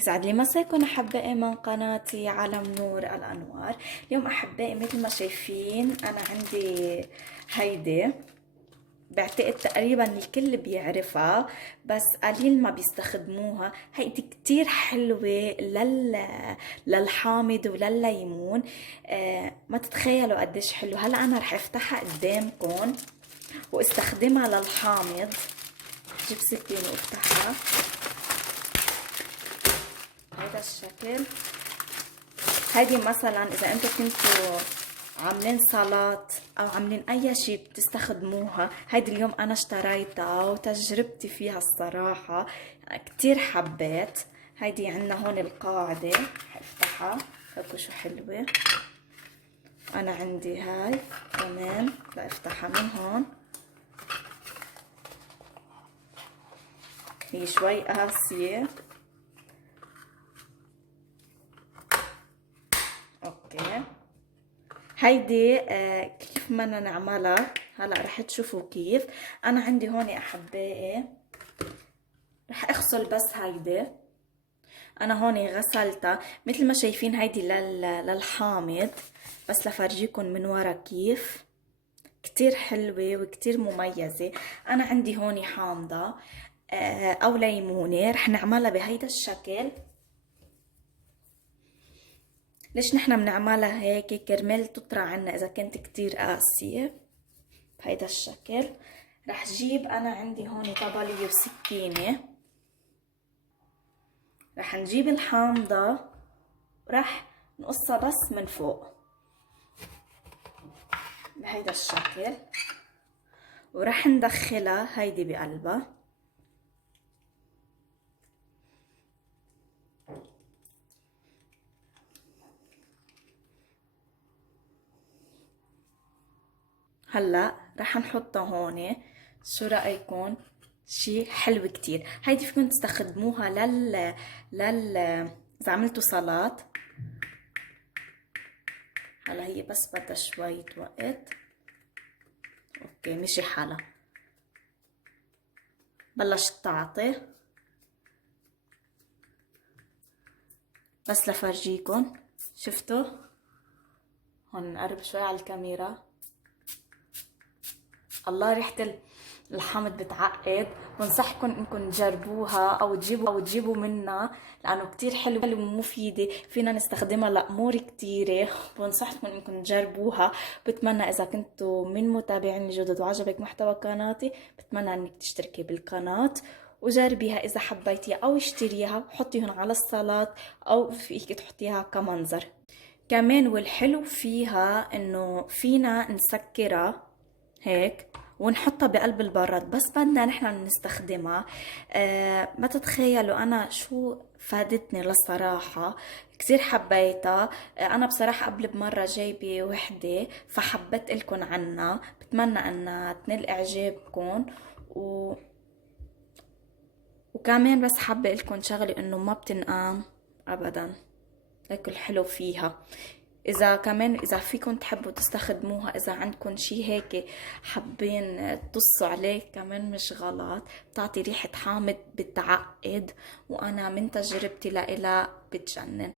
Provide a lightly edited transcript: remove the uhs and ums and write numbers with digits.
يسعد لي مساكم أحبائي من قناتي عالم نور الأنوار. اليوم أحبائي مثل ما شايفين أنا عندي هيدي، بعتقد تقريبا الكل بيعرفها بس قليل ما بيستخدموها. هيدي كتير حلوة للحامض وللليمون. ما تتخيلوا قديش حلو. هلا أنا رح افتحها قدامكم واستخدمها للحامض. جيب سكين وافتحها هذا الشكل. هيدي مثلا اذا انتم كنتوا عاملين سلطات او عاملين اي شيء بتستخدموها. هيدي اليوم انا اشتريتها وتجربتي فيها الصراحة كتير حبيت. هيدي عندنا هون القاعدة، حفتحها هيكو شو حلوة. انا عندي هاي كمان بفتحها من هون، هي شوي قاسية. اوكي هيدي كيف بدنا نعملها هلا رح تشوفوا كيف. انا عندي هون احبائي رح اغسل بس هيدي. انا هون غسلتها مثل ما شايفين. هيدي للحامض بس لفرجيكم من ورا كيف كتير حلوة وكتير مميزة. انا عندي هون حامضة او ليمونة. رح نعملها بهيدا الشكل. ليش نحنا بنعملها هيك؟ كرمال تطرى عنا اذا كانت كتير قاسية. بهيدا الشكل رح جيب انا عندي هون طبلية وسكينة. رح نجيب الحامضة ورح نقصها بس من فوق بهيدا الشكل، ورح ندخلها هيدي بقلبها. هلا رح نحطها هون. شو رأيكم؟ شي حلو كتير. هيدي فيكم تستخدموها اذا عملتوا سلطات. هلا هي بس بدها شوية وقت. اوكي مشي حالها، بلشت تعطي. بس لفرجيكم، شفتوا هون نقرب شوي على الكاميرا. الله ريحة الحامض بتعقد. بنصحكم انكم تجربوها او تجيبوا منها لانه كتير حلوة ومفيدة. فينا نستخدمها لامور كتيرة. بنصحكم انكم تجربوها. بتمنى اذا كنتوا من متابعين الجدد وعجبك محتوى قناتي بتمنى انك تشتركي بالقناة وجربيها اذا حبيتيها او اشتريها وحطيهم على السلطات او فيك تحطيها كمنظر كمان. والحلو فيها انه فينا نسكرها هيك ونحطها بقلب البراد بس بدنا نحن نستخدمها. ما تتخيلوا انا شو فادتني للصراحة. كتير حبيتها. انا بصراحة قبل بمرة جايبة وحدة فحبيت لكم عنها. بتمنى انها تنال اعجابكم وكمان بس حابة لكم شغلة انه ما بتنقام ابدا. هيك الحلو فيها. اذا فيكم تحبوا تستخدموها، اذا عندكم شي هيك حابين تطصوا عليه كمان مش غلط. بتعطي ريحة حامض بتعقد وانا من تجربتي لإلها بتجنن.